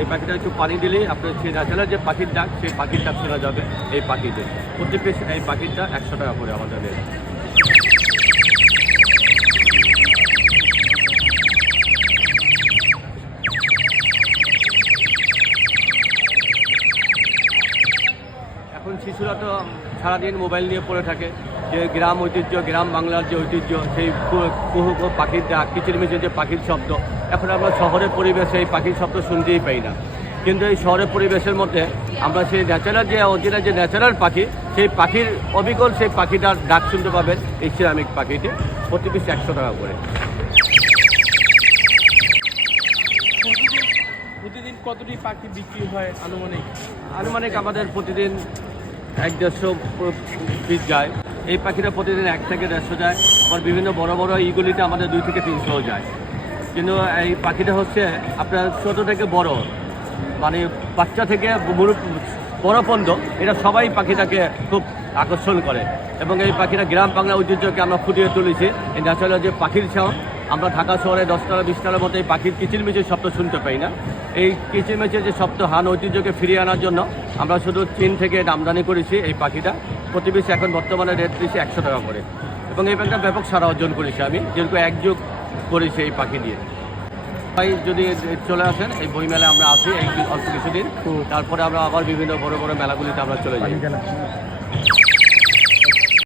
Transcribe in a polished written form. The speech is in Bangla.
এই পাখিটা একটু পানি দিলেই আপনার সেই ন্যাচারাল যে পাখির ডাক সেই পাখির ডাক শোনা যাবে এই পাখিতে। প্রতি পিস এই পাখিটা 100 টাকা করে আমাদের রেট। এখন শিশুরা তো সারাদিন মোবাইল নিয়ে পড়ে থাকে, যে গ্রাম ঐতিহ্য, গ্রাম বাংলার যে ঐতিহ্য, সেই কুহু পাখির ডাক, কিচিরমিচির যে পাখির শব্দ, এখন আমরা শহরের পরিবেশে এই পাখির শব্দ শুনতেই পাই না। কিন্তু এই শহরের পরিবেশের মধ্যে আমরা সেই ন্যাচারাল যে অরিজিনাল যে ন্যাচারাল পাখি, সেই পাখির অবিকল সেই পাখিটার ডাক শুনতে পাবেন এই সিরামিক পাখিটি। প্রতি পিস 100 টাকা করে। প্রতিদিন কতটি পাখি বিক্রি হয় আনুমানিক? আনুমানিক আমাদের প্রতিদিন 1-150 পিস যায়। এই পাখিটা প্রতিদিন 1 থেকে 150 যায়। আবার বিভিন্ন বড় বড় ইগুলিতে আমাদের 2 থেকে 300 যায়। কিন্তু এই পাখিটা হচ্ছে আপনার ছোটো থেকে বড়, মানে বাচ্চা থেকে বড় পর্যন্ত এটা সবাই পাখিটাকে খুব আকর্ষণ করে। এবং এই পাখিটা গ্রাম বাংলা ঐতিহ্যকে আমরা ফুটিয়ে তুলেছি। এই ন্যাচারাল যে পাখির ছাউন, আমরা ঢাকা শহরে 10 তলা 20 তলার মতো এই পাখির কিচিরমিচির শব্দ শুনতে পাই না। এই কিচিরমিচির যে শব্দ হান ঐতিহ্যকে ফিরিয়ে আনার জন্য আমরা শুধু চীন থেকে আমদানি করেছি এই পাখিটা। প্রতি পিস এখন বর্তমানে রেট দিয়েছি 100 টাকা করে। এবং এই পাখিটা ব্যাপক সাড়া অর্জন করেছি আমি, যেহেতু একযোগ করেছি এই পাখি দিয়ে। সবাই যদি চলে আসেন এই বই মেলায়, আমরা আসি এই অল্প কিছুদিন, তারপরে আমরা আবার বিভিন্ন বড় বড় মেলাগুলিতে আমরা চলে যাই।